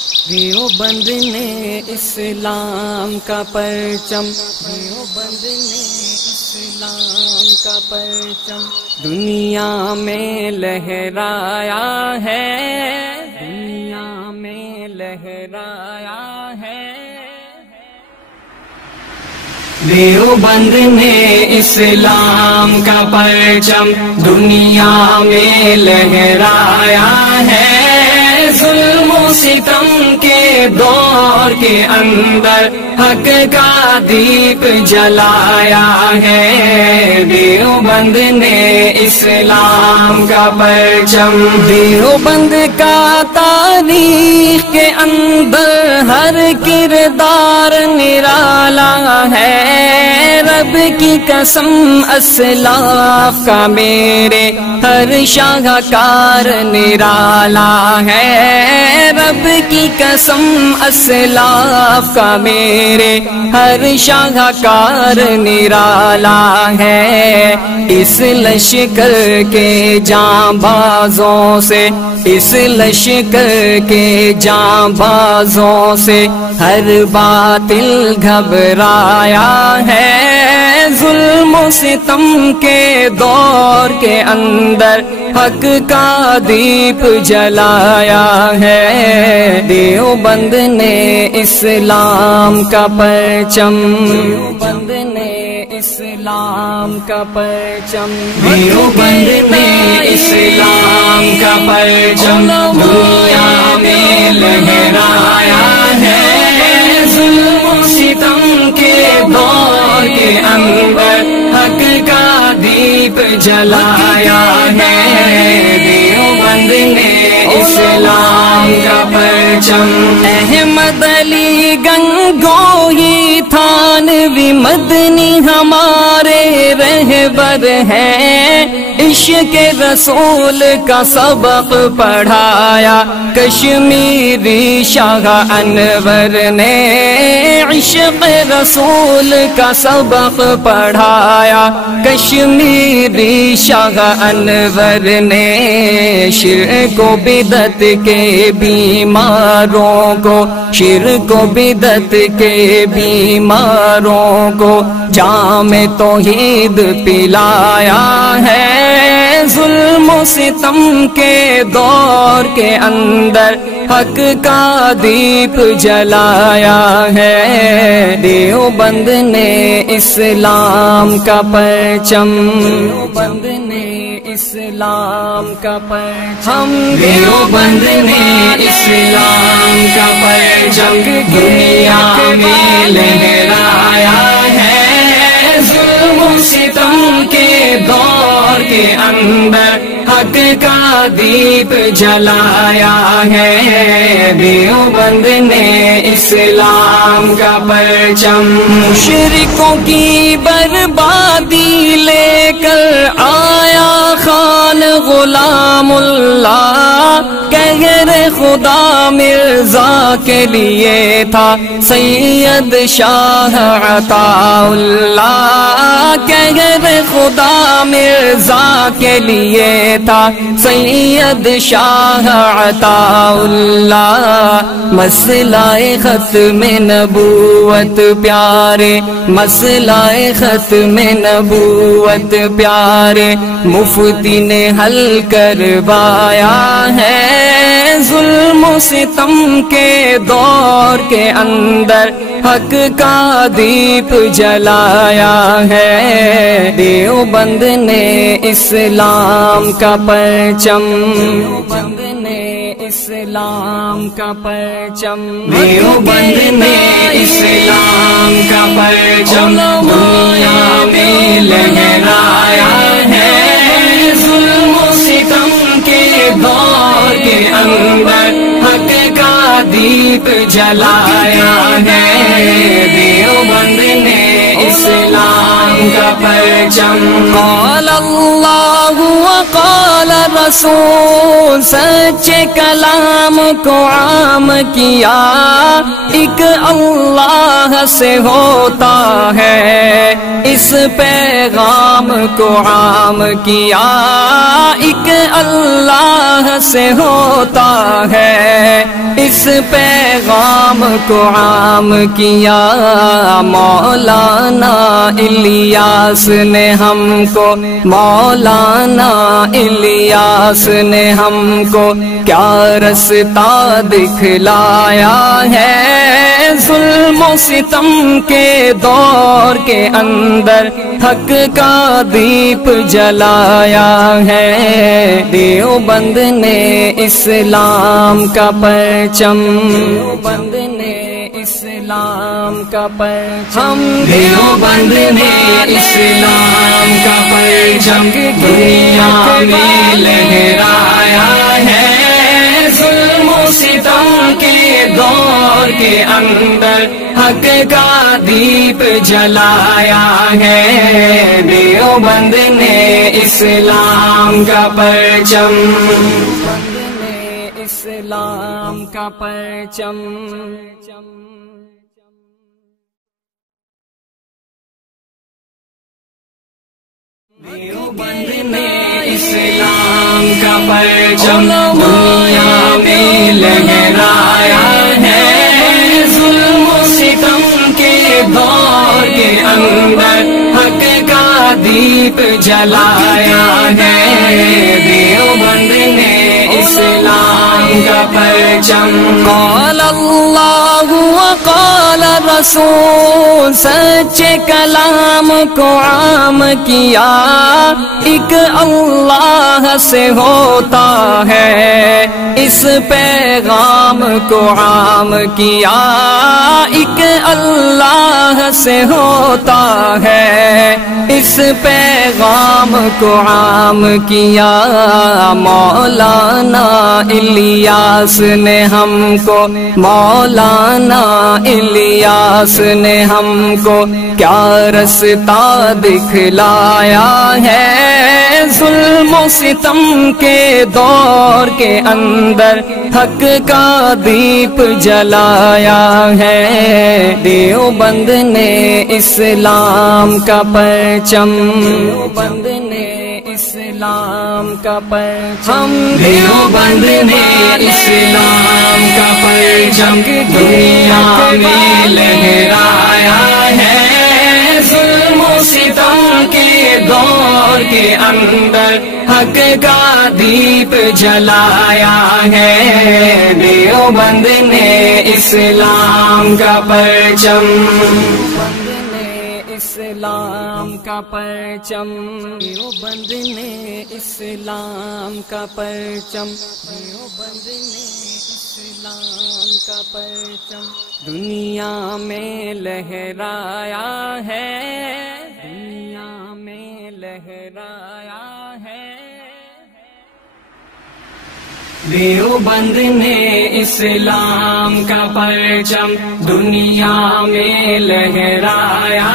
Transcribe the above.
دیوبند نے اسلام کا پرچم، دیوبند نے اسلام کا پرچم دنیا میں لہرایا ہے، دنیا میں لہرایا ہے۔ دیوبند نے اسلام کا پرچم دنیا میں لہرایا ہے، ظلم و ستم کے دور کے اندر حق کا دیپ جلایا ہے۔ دیوبند نے اسلام کا پرچم، دیوبند کا تاریخ کے اندر ہر کردار نرالا ہے، رب کی قسم اسلاف کا میرے ہر شاہکار نرالا ہے، رب کی قسم اسلاف کا میرے ہر شاہکار نرالا ہے۔ اس لشکر کے جانبازوں سے، اس لشکر کے جانبازوں سے ہر باطل گھبرایا ہے، ظلم و ستم کے دور کے اندر حق کا دیپ جلایا ہے۔ دیوبند نے اسلام کا پرچم، دیوبند نے اسلام کا پرچم، دیوبند نے اسلام کا پرچم دنیا میں لہرایا ہے، ظلم و ستم کے دور کے اندر حق کا دیپ جلایا ہے۔ دیوبند نے اسلام کا پرچم، احمد علی گنگوہی تھانوی مدنی ہمارے رہبر ہیں، عشق رسول کا سبق پڑھایا کشمیری شاہ انور نے، عشق رسول کا سبق پڑھایا کشمیری شاہ انور نے، شرک و بدعت کے بیماروں کو، شرک و بدعت کے بیماروں کو جام توحید پلایا ہے، ظلم و ستم کے دور کے اندر حق کا دیپ جلایا ہے۔ دیوبند نے اسلام کا پرچم، دیوبند نے اسلام کا پرچم، دیوبند نے اسلام کا پرچم دنیا میں لہرایا ہے، ظلم و ستم کے دور کے اندر حق کا دیپ جلایا ہے۔ دیوبند نے اسلام کا پرچم، مشرکوں کی بربادی لے کر آیا خان غلام اللہ، قہر خدا مرزا کے لیے تھا سید شاہ عطا اللہ، قہر خدا مرزا کے لیے تھا سید شاہ عطا اللہ، مسئلہ ختم نبوت پیارے، مسئلہ ختم نبوت پیارے مفتی نے حل کروایا ہے، ظلم و ستم کے دور کے اندر حق کا دیپ جلایا ہے۔ دیوبند نے اسلام کا پرچم، دیوبند نے اسلام کا پرچم، دیوبند نے اسلام کا پرچم دنیا میں لہرایا ہے، ظلم و ستم کے دور کے اندر حق کا دیپ جلایا ہے۔ دیوبند نے اسلام کا پرچم، قال اللہ وقال رسول، سچے کلام کو عام کیا، ایک اللہ سے ہوتا ہے، اس پیغام کو عام کیا، ایک اللہ سے ہوتا ہے، اس پیغام کو عام کیا مولانا الیاس نے ہم کو، مولانا الیاس نے ہم کو کیا رستہ دکھلایا ہے، ظلم و ستم کے دور کے اندر حق کا دیپ جلایا ہے، دیوبند نے اسلام کا پرچم، دیوبند نے اسلام کا پرچم، دیوبند نے اسلام کا پرچم دنیا میں لہرایا ہے، ظلم و ستم کے دور کے اندر حق کا دیپ جلایا ہے، دیوبند نے اسلام کا پرچم، دیوبند نے اسلام کا پرچم، دیوبند نے اسلام کا پرچم دنیا میں لہرایا ہے، ظلم و ستم کے دور کے اندر حق کا دیپ جلایا ہے، دیوبند نے اسلام کا پرچم، قال اللہ وقال رسول، سچے کلام کو عام کیا، ایک اللہ سے ہوتا ہے، اس پیغام کو عام کیا، ایک اللہ سے ہوتا ہے، اس پیغام کو عام کیا، مولانا الیاس نے ہم کو، مولانا الیاس نے ہم کو کیا رستہ دکھلایا ہے، ظلم و ستم کے دور کے اندر حق کا دیپ جلایا ہے، دیوبند نے اسلام کا پرچم، دیوبند نے اسلام کا پرچم، دیوبند نے اسلام کا پرچم دنیا میں لہرایا ہے، ظلم و ستم کے دور کے اندر حق کا دیپ جلایا ہے، دیوبند نے اسلام کا پرچم، اسلام کا پرچم، دیوبند نے اسلام کا پرچم، دیوبند نے اسلام کا پرچم دنیا میں لہرایا ہے، دنیا میں لہرایا ہے، دیوبند نے اسلام کا پرچم دنیا میں لہرایا